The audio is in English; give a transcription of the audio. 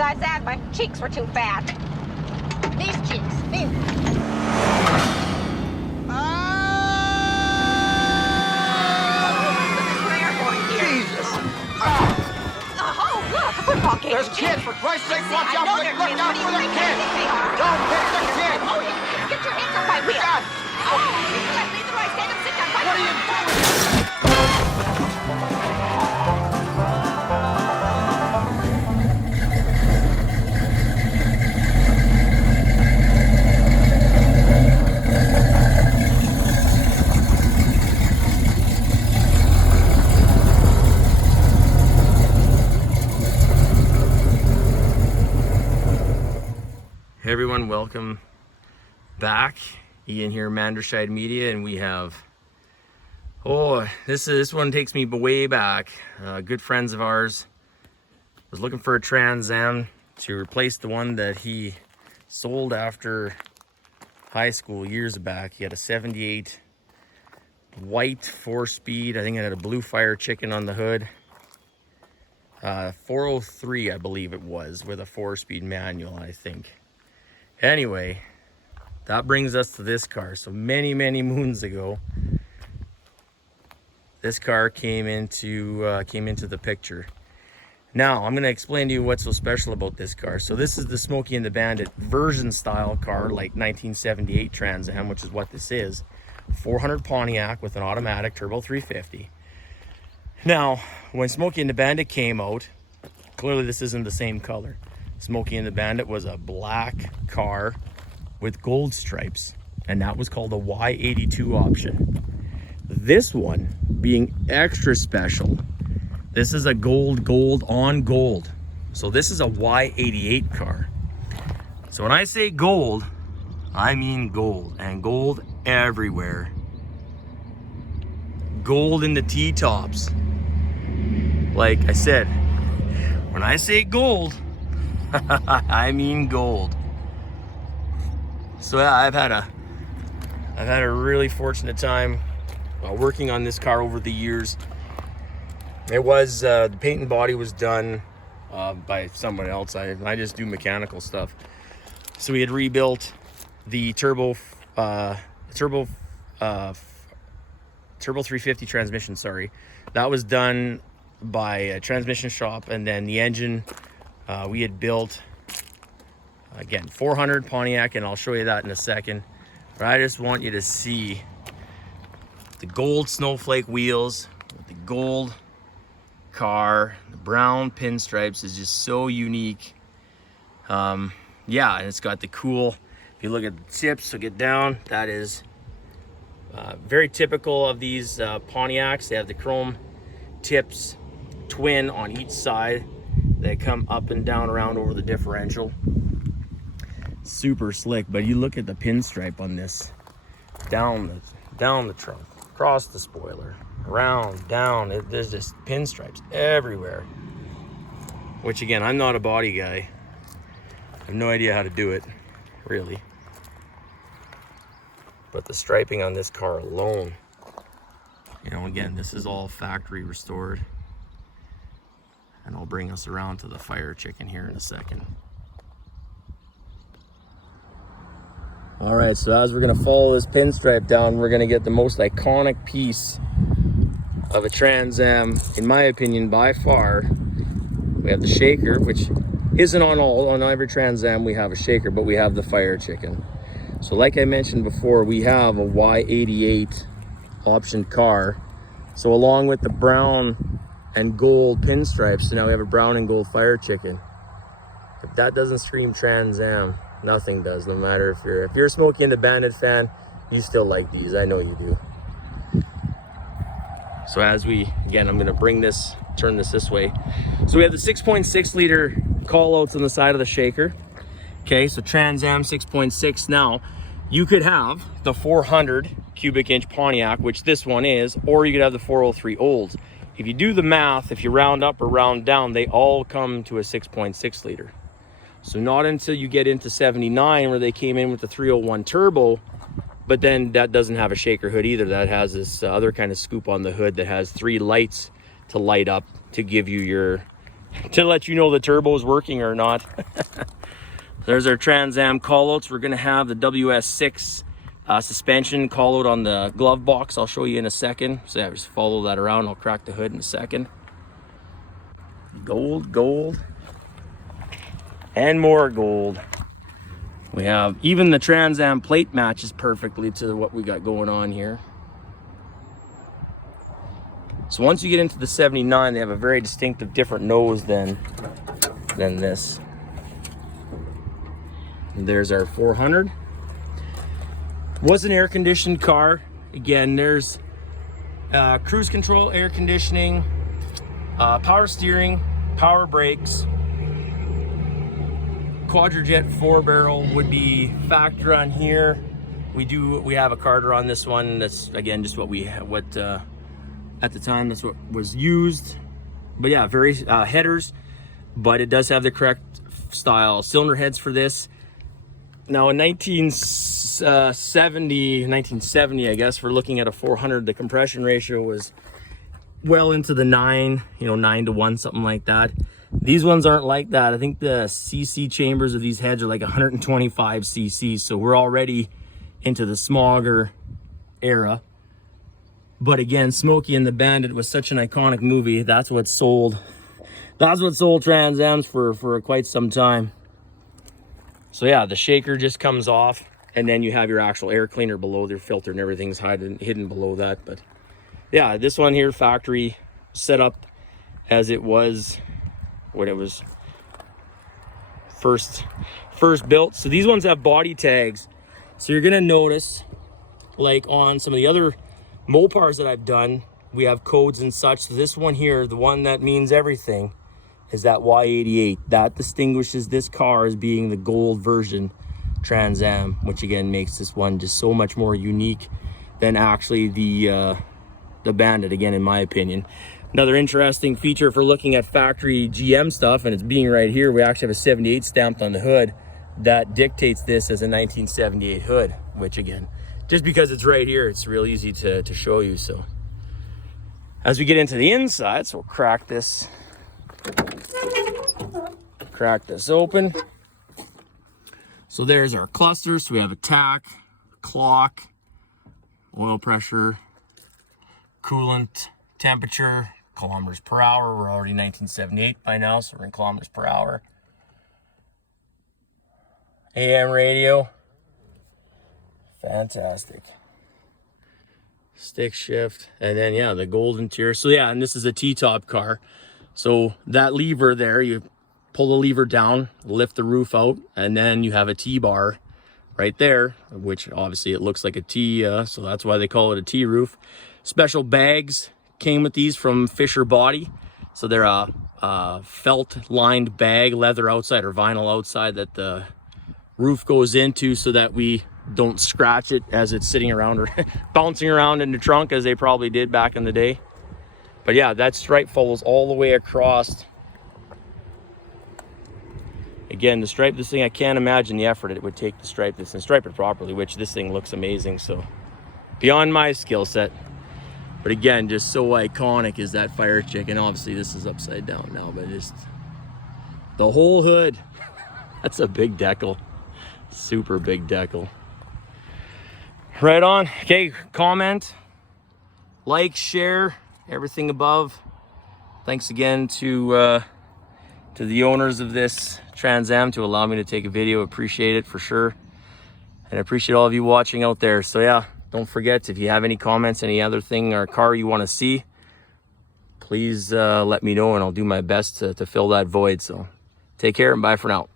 Besides that, my cheeks were too fat. These cheeks. These. A football game. There's kids, for Christ's sake, watch out for the, look out for the kids. kids! Don't hit the kids! Oh, get your hands off my wheel! God. Oh, leave the right, stand up, sit down. What are you doing? Hey everyone, welcome back. Ian here, Manderscheid Media, and we have, this one takes me way back. Good friends of ours was looking for a Trans Am to replace the one that he sold after high school years back. He had a 78 white 4-speed, I think it had a blue Fire Chicken on the hood. 403 I believe it was, with a 4-speed manual, I think. Anyway, that brings us to this car. So many moons ago, this car came into the picture. Now I'm going to explain to you what's so special about this car. So this is the Smokey and the Bandit version style car, like 1978 Trans Am, which is what this is. 400 Pontiac with an automatic turbo 350. Now, when Smokey and the Bandit came out, clearly this isn't the same color. Smokey and the Bandit was a black car with gold stripes, and that was called a Y82 option. This one being extra special, this is a gold on gold. So this is a Y88 car. So when I say gold, I mean gold, and gold everywhere. Gold in the T-tops. Like I said, when I say gold, I mean gold. So yeah, I've had a really fortunate time working on this car over the years. It was the paint and body was done by someone else. I just do mechanical stuff. So we had rebuilt the turbo 350 transmission. Sorry, that was done by a transmission shop, and then the engine. We had built, again, 400 Pontiac, and I'll show you that in a second. But I just want you to see the gold snowflake wheels with the gold car. The brown pinstripes is just so unique. Yeah, and it's got the cool, if you look at the tips, so get down, that is very typical of these Pontiacs. They have the chrome tips, twin on each side. They come up and down around over the differential. Super slick, but you look at the pinstripe on this. Down the trunk, across the spoiler, around, down. There's just pinstripes everywhere. Which again, I'm not a body guy. I have no idea how to do it, really. But the striping on this car alone, you know, again, this is all factory restored. And I'll bring us around to the Fire Chicken here in a second. All right, so as we're gonna follow this pinstripe down, we're gonna get the most iconic piece of a Trans Am, in my opinion, by far. We have the shaker, which isn't on every Trans Am we have a shaker, but we have the Fire Chicken. So like I mentioned before, we have a Y88 option car. So along with the brown and gold pinstripes, so now we have a brown and gold Fire Chicken. If that doesn't scream Trans Am, nothing does. No matter if you're a Smokey and the Bandit fan, you still like these. I know you do. So as again, I'm gonna turn this way. So we have the 6.6 liter call outs on the side of the shaker. Okay, so Trans Am 6.6. Now you could have the 400 cubic inch Pontiac, which this one is, or you could have the 403 olds. If you do the math, if you round up or round down, they all come to a 6.6 liter. So not until you get into 79 where they came in with the 301 turbo, but then that doesn't have a shaker hood either. That has this other kind of scoop on the hood that has 3 lights to light up to give you your to let you know the turbo is working or not. There's our Trans Am callouts. We're gonna have the WS6 suspension callout on the glove box. I'll show you in a second. So yeah, just follow that around. I'll crack the hood in a second. Gold, gold, and more gold. We have even the Trans Am plate matches perfectly to what we got going on here. So once you get into the 79, they have a very distinctive different nose than this. And there's our 400. Was an air conditioned car. Again, there's cruise control, air conditioning, power steering, power brakes. Quadrajet 4-barrel would be factor on here. We have a Carter on this one. That's again just what at the time that's what was used. But yeah, very headers, but it does have the correct style cylinder heads for this. Now in 1970, I guess, we're looking at a 400. The compression ratio was well into the 9, 9-to-1, something like that. These ones aren't like that. I think the CC chambers of these heads are like 125 cc, so we're already into the smogger era. But again, Smokey and the Bandit was such an iconic movie. That's what sold Trans Ams for quite some time. So yeah, the shaker just comes off, and then you have your actual air cleaner below, their filter and everything's hidden below that. But yeah, this one here, factory set up as it was when it was first built. So these ones have body tags. So you're gonna notice, like on some of the other Mopars that I've done, we have codes and such. So this one here, the one that means everything, is that Y88. That distinguishes this car as being the gold version Trans Am, which again makes this one just so much more unique than actually the Bandit, again, in my opinion. Another interesting feature for looking at factory GM stuff, and it's being right here, we actually have a 78 stamped on the hood that dictates this as a 1978 hood, which again, just because it's right here, it's real easy to show you. So as we get into the insides, we'll crack this open. So there's our cluster. So we have a tach, clock, oil pressure, coolant, temperature, kilometers per hour. We're already 1978 by now, so we're in kilometers per hour. AM radio. Fantastic. Stick shift. And then, yeah, the gold interior. So, yeah, and this is a T-top car. So that lever there, you pull the lever down, lift the roof out, and then you have a T-bar right there, which obviously it looks like a T, so that's why they call it a T-roof. Special bags came with these from Fisher Body. So they're a felt-lined bag, leather outside or vinyl outside, that the roof goes into so that we don't scratch it as it's sitting around or bouncing around in the trunk, as they probably did back in the day. But yeah, that stripe follows all the way across. Again, the stripe this thing, I can't imagine the effort it would take to stripe this and stripe it properly, which this thing looks amazing. So beyond my skill set. But again, just so iconic is that fire chick. And obviously this is upside down now, but just the whole hood. That's a big decal. Super big decal. Right on. Okay, comment, like, share, everything above. Thanks again to the owners of this Trans Am to allow me to take a video. Appreciate it for sure. And I appreciate all of you watching out there. So yeah, don't forget, if you have any comments, any other thing or car you want to see, please let me know, and I'll do my best to fill that void. So take care and bye for now.